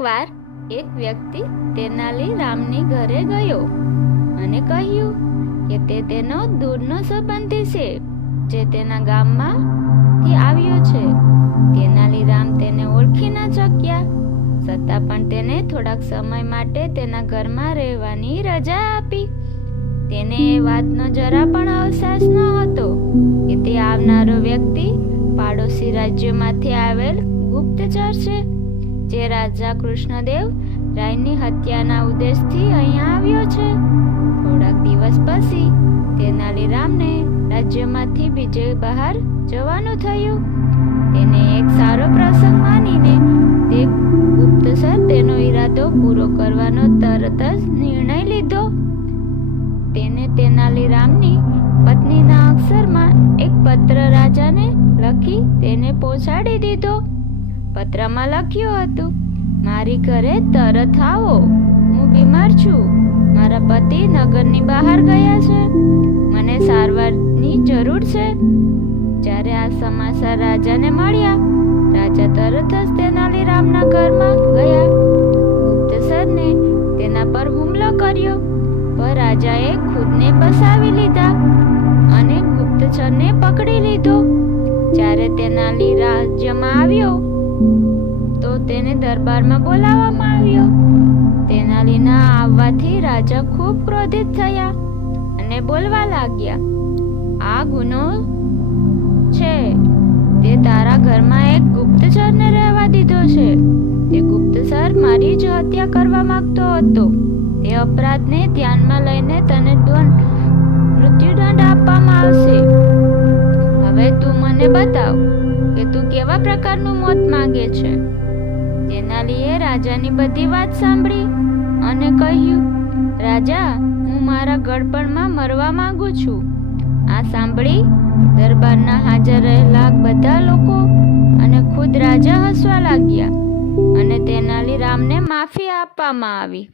એકવાર એક વ્યક્તિ તેનાલી રામની ઘરે ગયો અને કહ્યું કે તે તેનો દૂરનો સંબંધી છે જે તેના ગામમાંથી આવ્યો છે. તેનાલી રામ તેને ઓળખી ન શક્યા, છતાં પણ તેને થોડાક સમય માટે તેના ઘરમાં રહેવાની રજા આપી. તેને એ વાતનો જરા પણ અહેસાસ ન હતો કે તે આવનારો વ્યક્તિ પાડોશી રાજ્યમાંથી આવેલ ગુપ્તચર છે, જે રાજા કૃષ્ણદેવ રાયની હત્યાના ઉદ્દેશથી અહીંયા આવ્યો છે. થોડાક દિવસ પછી તેનાલી રામને રાજ્યમાંથી બીજે બહાર જવાનું થયું. તેને એક સારો પ્રસંગ માનીને તે ગુપ્તચર તેનો ઈરાદો પૂરો કરવાનો તરત જ નિર્ણય લીધો. તેને તેનાલી રામની પત્નીના અક્ષરમાં એક પત્ર રાજાને લખી તેને પહોંચાડી દીધો. પત્રમાં લખ્યું હતું, મારી ઘરે તરત આવો, હું બીમાર છું. મારા પતિ નગરની બહાર ગયા છે, મને સારવારની જરૂર છે. જ્યારે આ સમાચાર રાજાને મળ્યા, રાજા તરત જ તેનાલી રામના ઘરમાં ગયા. ગુપ્તચરને તેના પર હુમલો કર્યો, પણ રાજાએ ખુદને બચાવી લીધા અને ગુપ્તચરને પકડી લીધો. જ્યારે તેનાલી રાજ્યમાં આવ્યો તો તેને દરબારમાં બોલાવવામાં આવ્યો. તેનાલીના આવવાથી રાજા ખૂબ ક્રોધિત થયા અને બોલવા લાગ્યા, આ ગુનો છે. તે તારા ઘરમાં એક ગુપ્તચરને રહેવા દીધો છે. તે ગુપ્તચર મારી જ હત્યા કરવા માંગતો હતો. તે અપરાધને ધ્યાનમાં લઈને તને મૃત્યુદંડ આપવામાં આવશે. હવે તું મને બતાવ કે તું કેવા પ્રકારનું મોત માંગે છે. તેનાલીએ રાજાની બધી વાત સાંભળી અને કહ્યું, રાજા, હું મારા ગળપણમાં મરવા માંગુ છું. આ સાંભળી દરબારના હાજર રહેલા બધા લોકો અને ખુદ રાજા હસવા લાગ્યા અને તેનાલી રામને માફી આપવામાં આવી.